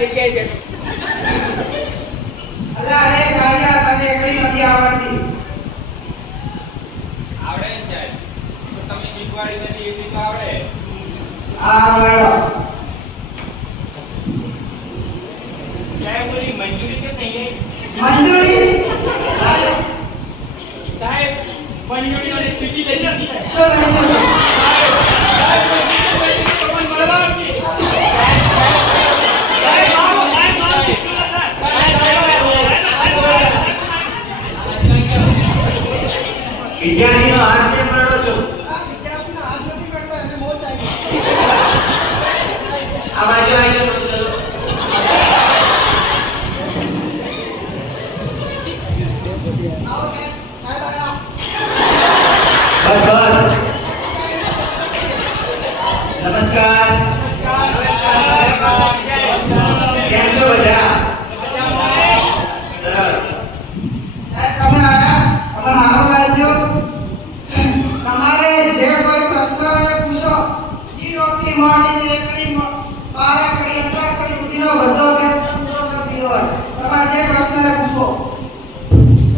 જગ્યાએ બેઠો. અલા અરે ગાડિયા તને એકડી નથી આવડતી. આવડે ને સાહેબ, તો તમે શીખવાડી નથી એટલી તો આવડે. આ મેડમ સાહેબ બોલી મંજૂરી કેમ નહીં મંજૂરી સાહેબ? મંજૂરી અને પીટી લઈ નથી શું લઈશું? સાહેબ મંજૂરી તો મને મળવા આવશે. વિદ્યાર્થીનો હાથ કેમ મારો છો? વિદ્યાર્થીનો હાથ નથી કરતા એને મોજ આવી. આ બાજુ આવી જાઓ તમે, ચલો. આવો સાહેબ, સાહેબ આવો. બસ બસ. નમસ્કાર. કેમ છો બધા? સરસ. સાહેબ તમે આયા, અમને સારું લાગ્યો. તમારે જે કોઈ પ્રશ્ન હોય પૂછો. જીરોથી માંડીને એકડી બારાકડી અંતાક્ષરી સુધીનો બધો અભ્યાસક્રમ પૂરો કરી દીધો હોય. તમારે જે પ્રશ્ન હોય પૂછો.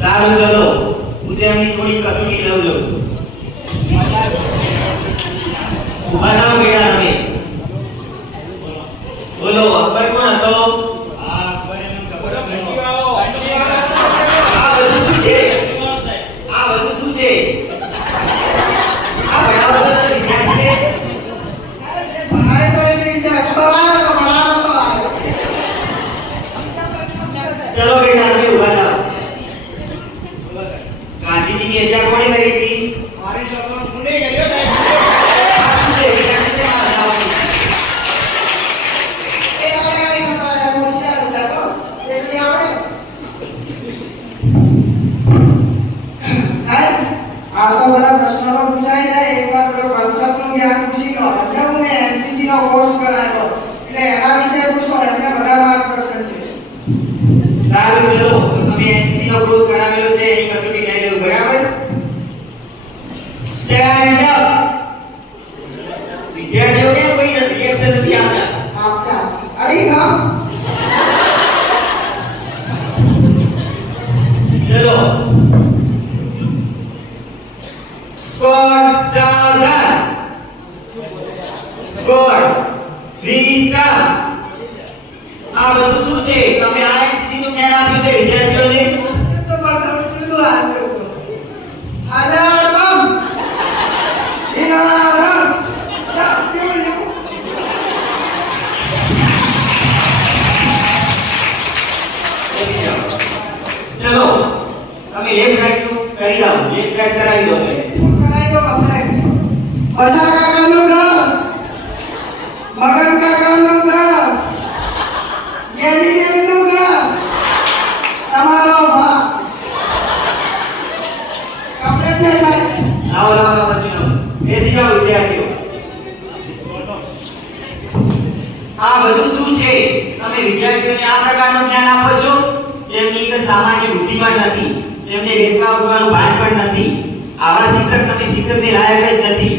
સારું, ચલો. હું તેમની થોડી કસોટી લઉં છું. ઉભા થાઓ બેટા તમે. બોલો, અકબર કોણ હતો? આ અકબર એમને ખબર જ ન હોય. આ બધું શું છે? આ બધું શું છે? આ ભણાવો છો તમે વિદ્યાર્થીને? ભણાય તો એ દિવસે અકબર આવે તો ભણાવો તો આવે. બીજા પ્રશ્ન પૂછે છે. ચલો બેટા તમે ઉભા થાઓ. ગાંધીજીની હત્યા કોણે કરી હતી? મારી છોકરો મુને ગયો સાહેબ. આ શું છે? વિકાસ કેમ આ લાવો? એ આવડે કઈ નતો એમ હોશિયાર સાહેબ હો. એટલી આવડે. સાહેબ આ તો બધા પ્રશ્નો તો પૂછાઈ જાય. એકવાર પેલો કસરતનું જ્ઞાન પૂછી લો. એટલે હું મેં એનસીસી નો કોર્સ કરાયો એટલે એના વિશે પૂછો. એમને બધા માર્ગદર્શન છે. સારું, ચલો. તો તમે એનસીસી નો કોર્સ કરાવેલો છે એની કસોટી લઈ લેવું, બરાબર? Stand up. વિદ્યાર્થીઓ કેમ કોઈ રિએક્શન નથી આપતા? આપશે આપશે. અડી હા. ચલો. સ્કોડ સાવધાન. સ્કોડ વિશ્રામ. આ બધું શું છે? તમે આ એનસીસી નું જ્ઞાન આપ્યું છે વિદ્યાર્થીઓને? તો પડતા કેટલું હાજર હતો. હાજર બમ. ઈલા રસ. જા ચેલ્યો. ચલો. તમે લેફ્ટ રાઈટ નું કરી દો. લેફ્ટ રાઈટ કરાવી દો તમે. કરાઈ દો કમ્પ્લીટ. બસા કાકાનું ઘર. મગન કાકાનું ઘર. ગેલી બેનનું ઘર. તમારો બાપ. કમ્પ્લીટ ને સાહેબ. લાવો લાવો લાવો પછી લાવો. બેસી જાઓ વિદ્યાર્થીઓ. આ બધું શું છે? તમે વિદ્યાર્થીઓને આ પ્રકારનું જ્ઞાન આપો છો? એમની એક સામાન્ય બુદ્ધિ પણ નથી. એમને બેસવા ઉઠવાનું ભાન પણ નથી. આવા શિક્ષક તમે શિક્ષકને લાયક જ નથી.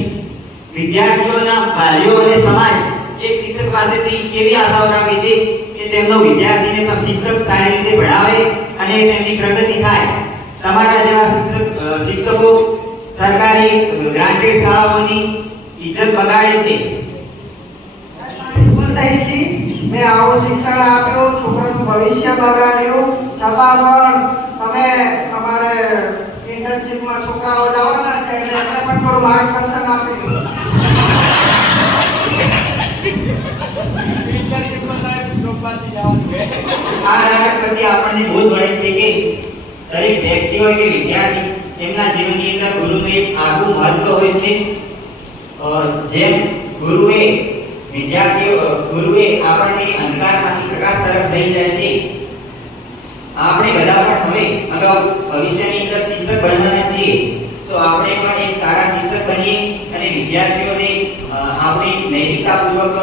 વિદ્યાર્થીઓના વાલીઓ અને સમાજ એક શિક્ષક પાસેથી કેવી આશાઓ રાખે છે કે તેમનો વિદ્યાર્થીને શિક્ષક સારી રીતે ભણાવે અને તેમની પ્રગતિ થાય. તમારા જેવા શિક્ષકો સરકારી ગ્રાન્ટેડ શાળાઓની ઇજ્જત બગાડે છે. ભૂલ થઈ હતી. મેં આવું શિક્ષણ આપ્યું, છોકરાનું ભવિષ્ય બગાડ્યું. છતાં પણ તમે અમારે ઇન્ટર્નશિપમાં છોકરાઓ જવાના છે એટલે એમને પણ થોડું માર્ગદર્શન આપ્યું. આ નાટક પરથી આપણને બોધ મળે છે કે દરેક વ્યક્તિ હોય કે વિદ્યાર્થી તેમના જીવનની અંદર ગુરુનું એક આગવું મહત્વ હોય છે. જેમ ગુરુએ આપણને અંધકારમાંથી પ્રકાશ તરફ લઈ જાય છે. આપણે બધા પણ હવે અગાઉ ભવિષ્યની અંદર શિક્ષક બનવાના છીએ. તો આપણે પણ એક સારા શિક્ષક બનીએ અને વિદ્યાર્થીઓને આપણી નૈતિકતાપૂર્વક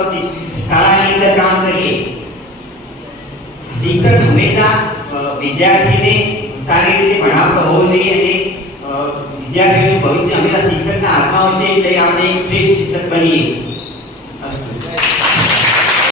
શાળાની અંદર કામ કરીએ. શિક્ષક હંમેશા વિદ્યાર્થીને સારી રીતે ભણાવતો હોવો જોઈએ અને વિદ્યાર્થીઓનું ભવિષ્ય હંમેશા શિક્ષકના હાથમાં હોય છે. એટલે આપણે એક શ્રેષ્ઠ શિક્ષક બનીએ.